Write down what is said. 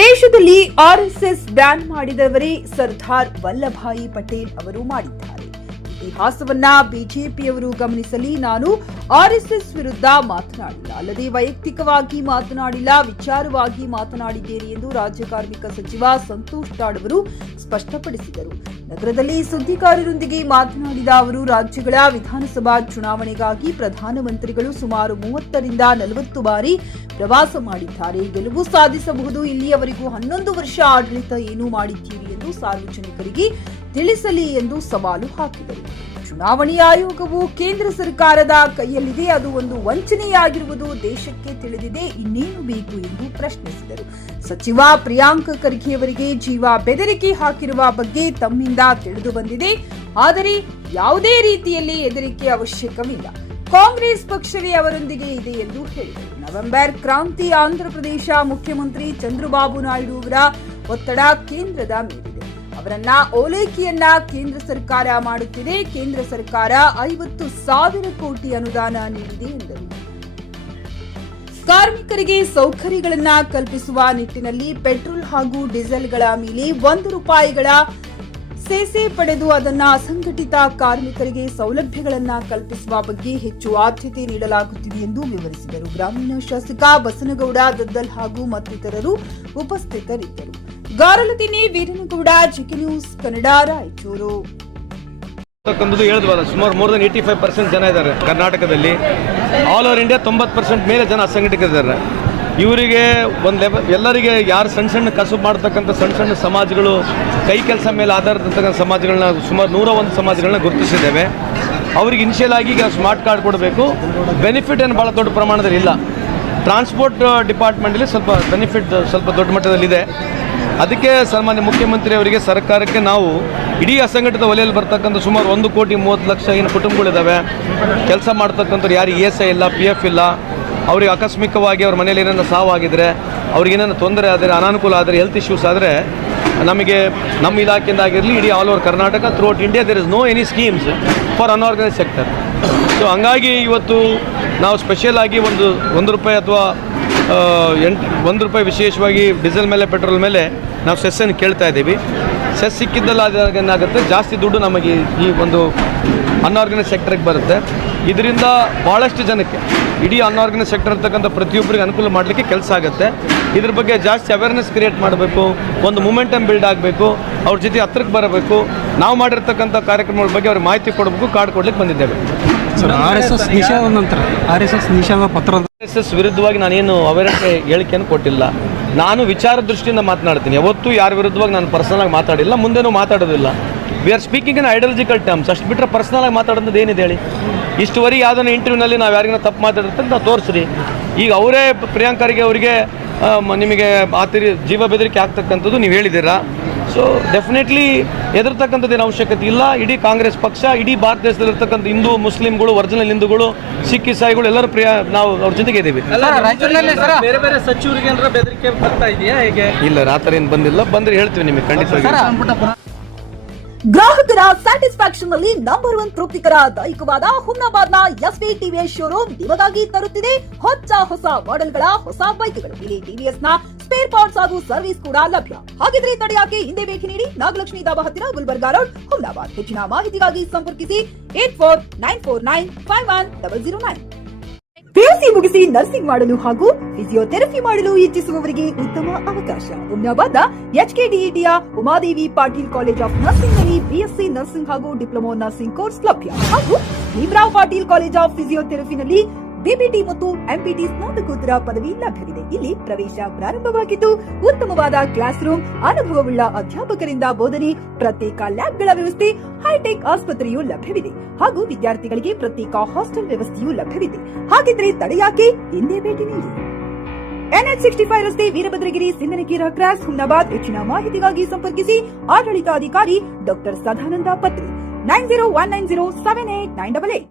ದೇಶದಲ್ಲಿ RSS ban ಮಾಡಿದವರೇ Sardar Vallabhbhai Patel ಅವರು ಮಾಡಿದ್ದಾರೆ. ಇತಿಹಾಸವನ್ನ ಬಿಜೆಪಿಯವರು ಗಮನಿಸಲಿ. ನಾನು ಆರ್ಎಸ್ಎಸ್ ವಿರುದ್ಧ ಮಾತನಾಡಿಲ್ಲ, ಅಲ್ಲದೆ ವೈಯಕ್ತಿಕವಾಗಿ ಮಾತನಾಡಿಲ್ಲ, ವಿಚಾರವಾಗಿ ಮಾತನಾಡಿದ್ದೇನೆ ಎಂದು ರಾಜ್ಯ ಕಾರ್ಮಿಕ ಸಚಿವ ಸಂತೋಷ್ ಲಾಡ್ ಅವರು ಸ್ಪಷ್ಟಪಡಿಸಿದರು. ನಗರದಲ್ಲಿ ಸುದ್ದಿಗಾರರೊಂದಿಗೆ ಮಾತನಾಡಿದ ಅವರು, ರಾಜ್ಯಗಳ ವಿಧಾನಸಭಾ ಚುನಾವಣೆಗಾಗಿ ಪ್ರಧಾನಮಂತ್ರಿಗಳು ಸುಮಾರು 30 ರಿಂದ 40 ಬಾರಿ ಪ್ರವಾಸ ಮಾಡಿದ್ದಾರೆ. ಗೆಲುವು ಸಾಧಿಸಬಹುದು. ಇಲ್ಲಿಯವರೆಗೂ 11 ವರ್ಷ ಆಡಳಿತ ಏನು ಮಾಡಿದ್ದೀರಿ ಎಂದು ಸಾರ್ವಜನಿಕರಿಗೆ ತಿಳಿಸಲಿ ಎಂದು ಸವಾಲು ಹಾಕಿದರು. ಚುನಾವಣಾ ಆಯೋಗವು ಕೇಂದ್ರ ಸರ್ಕಾರದ ಕೈಯಲ್ಲಿದೆ, ಅದು ಒಂದು ವಂಚನೆಯಾಗಿರುವುದು ದೇಶಕ್ಕೆ ತಿಳಿದಿದೆ, ಇನ್ನೇನು ಬೇಕು ಎಂದು ಪ್ರಶ್ನಿಸಿದರು. ಸಚಿವ ಪ್ರಿಯಾಂಕ್ ಖರ್ಗೆ ಅವರಿಗೆ ಜೀವ ಬೆದರಿಕೆ ಹಾಕಿರುವ ಬಗ್ಗೆ ತಮ್ಮಿಂದ ತಿಳಿದು ಬಂದಿದೆ, ಆದರೆ ಯಾವುದೇ ರೀತಿಯಲ್ಲಿ ಹೆದರಿಕೆ ಅವಶ್ಯಕವಿಲ್ಲ. ಕಾಂಗ್ರೆಸ್ ಪಕ್ಷವೇ ಅವರೊಂದಿಗೆ ಇದೆ ಎಂದು ಹೇಳಿದರು. ನವೆಂಬರ್ ಕ್ರಾಂತಿ ಆಂಧ್ರಪ್ರದೇಶ ಮುಖ್ಯಮಂತ್ರಿ ಚಂದ್ರಬಾಬು ನಾಯ್ಡು ಅವರ ಒತ್ತಡ ಕೇಂದ್ರದ ಮೇಲಿದೆ. ಅವರನ್ನ ಓಲೈಕೆಯನ್ನ ಕೇಂದ್ರ ಸರ್ಕಾರ ಮಾಡುತ್ತಿದೆ. ಕೇಂದ್ರ ಸರ್ಕಾರ 50,000 ಕೋಟಿ ಅನುದಾನ ನೀಡಿದೆ ಎಂದರು. ಕಾರ್ಮಿಕರಿಗೆ ಸೌಕರ್ಯಗಳನ್ನ ಕಲ್ಪಿಸುವ ನಿಟ್ಟಿನಲ್ಲಿ ಪೆಟ್ರೋಲ್ ಹಾಗೂ ಡೀಸೆಲ್ಗಳ ಮೇಲೆ ₹1 ಸೆಸೆ ಪಡೆದು ಅದನ್ನು ಅಸಂಘಟಿತ ಕಾರ್ಮಿಕರಿಗೆ ಸೌಲಭ್ಯಗಳನ್ನು ಕಲ್ಪಿಸುವ ಬಗ್ಗೆ ಹೆಚ್ಚು ಆದ್ಯತೆ ನೀಡಲಾಗುತ್ತಿದೆ ಎಂದು ವಿವರಿಸಿದರು. ಗ್ರಾಮೀಣ ಶಾಸಕ ಬಸನಗೌಡ ದದ್ದಲ್ ಹಾಗೂ ಮತ್ತಿತರರು ಉಪಸ್ಥಿತರಿದ್ದರು. ಗಾರಲದಿನಿ ವೀರನಗೌಡ, ಜಿಕೆ ನ್ಯೂಸ್ ಕನ್ನಡ, ರಾಯಚೂರು. ಹೇಳಿದ್ವಲ್ಲ, ಸುಮಾರು ಮೋರ್ ದನ್ 85% ಜನ ಇದ್ದಾರೆ ಕರ್ನಾಟಕದಲ್ಲಿ. ಆಲ್ ಓವರ್ ಇಂಡಿಯಾ 90% ಮೇಲೆ ಜನ ಅಸಂಘಟಿತರಿದ್ದಾರೆ. ಇವರಿಗೆ ಒಂದು ಲೆವೆಲ್, ಎಲ್ಲರಿಗೆ ಯಾರು ಸಣ್ಣ ಸಣ್ಣ ಕಸುಬು ಮಾಡ್ತಕ್ಕಂಥ ಸಣ್ಣ ಸಮಾಜಗಳು, ಕೈ ಕೆಲಸ ಮೇಲೆ ಆಧಾರಿತಕ್ಕಂಥ ಸಮಾಜಗಳನ್ನ ಸುಮಾರು 101 ಸಮಾಜಗಳನ್ನ ಗುರುತಿಸಿದ್ದೇವೆ. ಅವ್ರಿಗೆ ಇನಿಷಿಯಲ್ ಆಗಿ ಈಗ ಸ್ಮಾರ್ಟ್ ಕಾರ್ಡ್ ಕೊಡಬೇಕು. ಬೆನಿಫಿಟ್ ಏನು ಭಾಳ ದೊಡ್ಡ ಪ್ರಮಾಣದಲ್ಲಿ ಇಲ್ಲ. ಟ್ರಾನ್ಸ್ಪೋರ್ಟ್ ಡಿಪಾರ್ಟ್ಮೆಂಟಲ್ಲಿ ಸ್ವಲ್ಪ ಬೆನಿಫಿಟ್ ಸ್ವಲ್ಪ ದೊಡ್ಡ ಮಟ್ಟದಲ್ಲಿದೆ. ಅದಕ್ಕೆ ಸನ್ಮಾನ್ಯ ಮುಖ್ಯಮಂತ್ರಿ ಅವರಿಗೆ, ಸರ್ಕಾರಕ್ಕೆ ನಾವು ಇಡೀ ಅಸಂಘಟಿತ ವಲಯದಲ್ಲಿ ಬರ್ತಕ್ಕಂಥ ಸುಮಾರು 1,30,00,000 ಏನು ಕುಟುಂಬಗಳಿದ್ದಾವೆ, ಕೆಲಸ ಮಾಡ್ತಕ್ಕಂಥವ್ರು ಯಾರು ESI ಇಲ್ಲ, PF ಇಲ್ಲ, ಅವ್ರಿಗೆ ಆಕಸ್ಮಿಕವಾಗಿ ಅವ್ರ ಮನೇಲಿ ಏನಾರ ಸಾವಾಗಿದ್ರೆ, ಅವ್ರಿಗೇನಾದ್ರು ತೊಂದರೆ ಆದರೆ, ಅನಾನುಕೂಲ ಆದರೆ, ಹೆಲ್ತ್ ಇಶ್ಯೂಸ್ ಆದರೆ, ನಮಗೆ ನಮ್ಮ ಇಲಾಖೆಯಿಂದ ಆಗಿರಲಿ, ಇಡೀ all over Karnataka throughout India there is no any schemes for unorganise sector. So ಹಂಗಾಗಿ ಇವತ್ತು ನಾವು ಸ್ಪೆಷಲ್ ಆಗಿ ₹1 ಅಥವಾ ₹1 ವಿಶೇಷವಾಗಿ ಡೀಸೆಲ್ ಮೇಲೆ, ಪೆಟ್ರೋಲ್ ಮೇಲೆ ನಾವು ಸೆಸ್ಸನ್ನು ಕೇಳ್ತಾ ಇದ್ದೀವಿ. ಸೆಸ್ ಸಿಕ್ಕಿದ್ದಲ್ಲ, ಏನಾಗುತ್ತೆ, ಜಾಸ್ತಿ ದುಡ್ಡು ನಮಗೆ ಈ ಒಂದು ಅನ್ಆರ್ಗನೈಸ್ ಸೆಕ್ಟರ್ಗೆ ಬರುತ್ತೆ. ಇದರಿಂದ ಭಾಳಷ್ಟು ಜನಕ್ಕೆ, ಇಡೀ ಅನ್ಆರ್ಗನೈಸ್ ಸೆಕ್ಟರ್ ಇರ್ತಕ್ಕಂಥ ಪ್ರತಿಯೊಬ್ಬರಿಗೆ ಅನುಕೂಲ ಮಾಡಲಿಕ್ಕೆ ಕೆಲಸ ಆಗುತ್ತೆ. ಇದ್ರ ಬಗ್ಗೆ ಜಾಸ್ತಿ ಅವೇರ್ನೆಸ್ ಕ್ರಿಯೇಟ್ ಮಾಡಬೇಕು, ಒಂದು ಮೂಮೆಂಟಮ್ ಬಿಲ್ಡ್ ಆಗಬೇಕು, ಅವ್ರ ಜೊತೆ ಹತ್ರಕ್ಕೆ ಬರಬೇಕು. ನಾವು ಮಾಡಿರ್ತಕ್ಕಂಥ ಕಾರ್ಯಕ್ರಮಗಳ ಬಗ್ಗೆ ಅವ್ರಿಗೆ ಮಾಹಿತಿ ಕೊಡಬೇಕು, ಕಾರ್ಡ್ ಕೊಡ್ಲಿಕ್ಕೆ ಬಂದಿದ್ದೇವೆ. RSS ನಿಷೇಧ ನಂತರ RSS ನಿಷೇಧ ಪತ್ರ RSS ವಿರುದ್ಧವಾಗಿ ನಾನೇನು ಅವೇರ್ನೆಸ್ ಹೇಳಿಕೆಯನ್ನು ಕೊಟ್ಟಿಲ್ಲ. ನಾನು ವಿಚಾರ ದೃಷ್ಟಿಯಿಂದ ಮಾತನಾಡ್ತೀನಿ. ಯಾವತ್ತೂ ಯಾರ ವಿರುದ್ಧವಾಗಿ ನಾನು ಪರ್ಸನಲ್ ಆಗಿ ಮಾತಾಡಿಲ್ಲ, ಮುಂದೆನೂ ಮಾತಾಡೋದಿಲ್ಲ. We are speaking in ideological terms. ಅಷ್ಟು ಬಿಟ್ಟರೆ ಪರ್ಸನಲ್ ಆಗಿ ಮಾತಾಡೋದು ಏನಿದೆ ಹೇಳಿ? ಇಷ್ಟುವರೆಗೆ ಯಾವುದೋ ಇಂಟರ್ವ್ಯೂನಲ್ಲಿ ನಾವು ಯಾರಿಗಿನ ತಪ್ಪು ಮಾತಾಡಿರ್ತಂತ ನಾವು ತೋರಿಸ್ರಿ. ಈಗ ಅವರೇ ಪ್ರಿಯಾಂಕ್ ಖರ್ಗೆ ಅವರಿಗೆ ನಿಮಗೆ ಜೀವ ಬೆದರಿಕೆ ಆಗ್ತಕ್ಕಂಥದ್ದು ನೀವು ಹೇಳಿದ್ದೀರಾ. ಸೊ ಡೆಫಿನೆಟ್ಲಿ ಎದುರ್ತಕ್ಕಂಥದ್ದೇನು ಅವಶ್ಯಕತೆ ಇಲ್ಲ. ಇಡೀ ಕಾಂಗ್ರೆಸ್ ಪಕ್ಷ, ಇಡೀ ಭಾರತ ದೇಶದಲ್ಲಿರ್ತಕ್ಕಂಥ ಹಿಂದೂ, ಮುಸ್ಲಿಂಗಳು, ಒರಿಜಿನಲ್ ಹಿಂದೂಗಳು, ಸಿಖ್ ಇಸಾಯಿಗಳು ಎಲ್ಲರೂ ನಾವು ಅವ್ರ ಜೊತೆಗೆ ಇದ್ದೀವಿ. ಬೇರೆ ಬೇರೆ ಸಚಿವರಿಗೆ ಏನಾರ ಬೆದರಿಕೆ ಬರ್ತಾ ಇದೆಯಾ ಹೇಗೆ? ಇಲ್ಲ, ಆ ಥರ ಏನು ಬಂದಿಲ್ಲ. ಬಂದರೆ ಹೇಳ್ತೀವಿ ನಿಮಗೆ ಖಂಡಿತವಾಗಿ. ಗ್ರಾಹಕರ ಸ್ಯಾಟಿಸ್ಫ್ಯಾಕ್ಷನ್ ನಲ್ಲಿ ನಂಬರ್ 1 ತೃಪ್ತಿಕರ ದೈಹಿಕವಾದ ಹುಮ್ನಾಬಾದ್ನ SV TVS ಶೋರೂಮ್ ನಿಮಗಾಗಿ ತರುತ್ತಿದೆ ಹೊಸ ಮಾಡೆಲ್ಗಳ ಹೊಸ ಬೈಕ್ಗಳು. ಇಲ್ಲಿ TVS ನ ಸ್ಪೇರ್ ಪಾರ್ಟ್ಸ್ ಹಾಗೂ ಸರ್ವಿಸ್ ಕೂಡ ಲಭ್ಯ. ಹಾಗಿದ್ರೆ ತಡೆಯಾಕೆ, ಹಿಂದೆ ಭೇಟಿ ನೀಡಿ. ನಾಗಲಕ್ಷ್ಮಿ ಧಾಬಾ ಹತ್ತಿರ, ಗುಲ್ಬರ್ಗಾ ರೋಡ್, ಹುಮ್ನಾಬಾದ್. ಹೆಚ್ಚಿನ ಮಾಹಿತಿಗಾಗಿ ಸಂಪರ್ಕಿಸಿ 8494951009. PUC ಮುಗಿಸಿ ನರ್ಸಿಂಗ್ ಮಾಡಲು ಹಾಗೂ ಫಿಸಿಯೋಥೆರಪಿ ಮಾಡಲು ಇಚ್ಛಿಸುವವರಿಗೆ ಉತ್ತಮ ಅವಕಾಶ. ಹುಮ್ನಾಬಾದ್ನ HKDETಯ Umadevi Patil college of nursing ನಲ್ಲಿ BSc ನರ್ಸಿಂಗ್ ಹಾಗೂ ಡಿಪ್ಲೊಮಾ ನರ್ಸಿಂಗ್ ಕೋರ್ಸ್ ಲಭ್ಯ. ಹಾಗೂ ಭೀಮರಾವ್ ಪಾಟೀಲ್ ಕಾಲೇಜ್ ಆಫ್ ಫಿಸಿಯೋಥೆರಪಿನಲ್ಲಿ DPT ಮತ್ತು MPT ಸ್ನಾತಕೋತ್ತರ ಪದವಿ ಲಭ್ಯವಿದೆ. ಇಲ್ಲಿ ಪ್ರವೇಶ ಪ್ರಾರಂಭವಾಗಿದ್ದು, ಉತ್ತಮವಾದ ಕ್ಲಾಸ್ ರೂಮ್, ಅನುಭವವುಳ್ಳ ಅಧ್ಯಾಪಕರಿಂದ ಬೋಧನೆ, ಪ್ರತ್ಯೇಕ ಲ್ಯಾಬ್ಗಳ ವ್ಯವಸ್ಥೆ, ಹೈಟೆಕ್ ಆಸ್ಪತ್ರೆಯೂ ಲಭ್ಯವಿದೆ. ಹಾಗೂ ವಿದ್ಯಾರ್ಥಿಗಳಿಗೆ ಪ್ರತ್ಯೇಕ ಹಾಸ್ಟೆಲ್ ವ್ಯವಸ್ಥೆಯೂ ಲಭ್ಯವಿದೆ. ಹಾಗಿದ್ರೆ ತಡೆಯಾಕೆ, ಹಿಂದೆ ಭೇಟಿ ನೀಡಿ. NH65 ರಸ್ತೆ, ವೀರಭದ್ರಗಿರಿ, ಸಿಂಧನಕೀರ ಕ್ರಾಸ್, ಹುಮ್ನಾಬಾದ್. ಹೆಚ್ಚಿನ ಮಾಹಿತಿಗಾಗಿ ಸಂಪರ್ಕಿಸಿ ಆಡಳಿತಾಧಿಕಾರಿ ಡಾ. ಸದಾನಂದ ಪತ್ರಿ 9019078988.